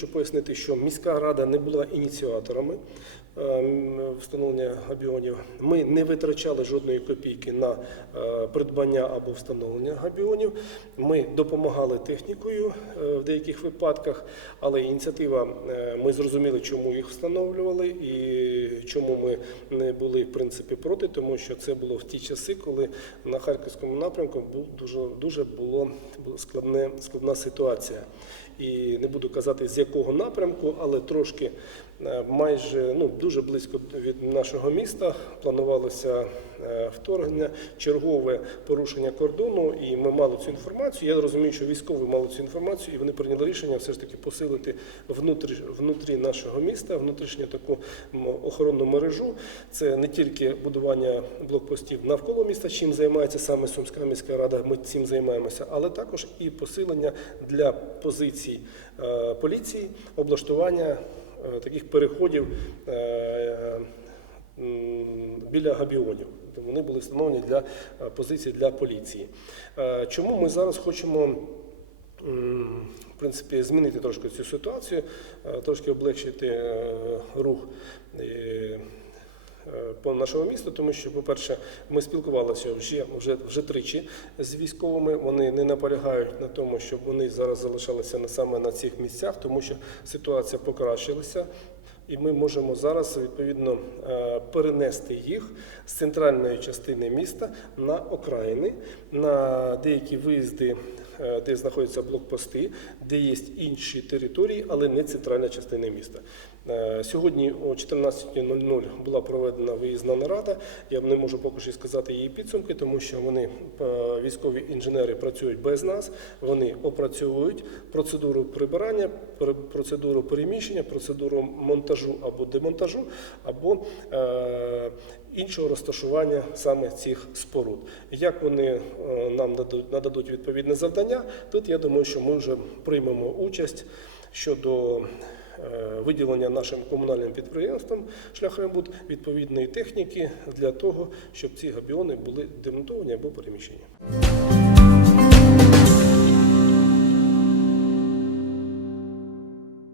хочу пояснити, що міська рада не була ініціаторами е, встановлення габіонів. Ми не витрачали жодної копійки на е, придбання або встановлення габіонів. Ми допомагали технікою е, в деяких випадках, але ініціатива ми зрозуміли, чому їх встановлювали і чому ми не були в принципі проти, тому що це було в ті часи, коли на харківському напрямку був дуже дуже було складне складна ситуація. І не буду казати з якого напрямку, але трошки е, майже ну дуже близько від нашого міста планувалося е, вторгнення, чергове порушення кордону, і ми мали цю інформацію. Я розумію, що військові мали цю інформацію, і вони прийняли рішення все ж таки посилити внутрі, внутрі нашого міста, внутрішню таку охоронну мережу. Це не тільки будування блокпостів навколо міста, чим займається саме Сумська міська рада. Ми цим займаємося, але також і посилення для позицій е, поліції, облаштування е, таких переходів. е, Біля габіонів вони були встановлені для е, позицій для поліції. Чому ми зараз хочемо в принципі змінити трошки цю ситуацію, трошки облегшити рух по нашому місту, тому що, по-перше, ми спілкувалися вже, вже, вже тричі з військовими. Вони не наполягають на тому, щоб вони зараз залишалися на- саме на цих місцях, тому що ситуація покращилася. І ми можемо зараз відповідно е, перенести їх з центральної частини міста на окраїни, на деякі виїзди, е, де знаходяться блокпости, де є інші території, але не центральна частина міста. Е, Сьогодні о 14.00 була проведена виїзна нарада. Я не можу поки що сказати її підсумки, тому що вони військові інженери працюють без нас. Вони опрацьовують процедуру прибирання, процедуру переміщення, процедуру монтажу або демонтажу, або е, іншого розташування саме цих споруд. Як вони е, нам нададуть- нададуть відповідне завдання, тут я думаю, що ми вже приймемо участь щодо е, виділення нашим комунальним підприємствам шляхрембуд відповідної техніки для того, щоб ці габіони були демонтовані або переміщені.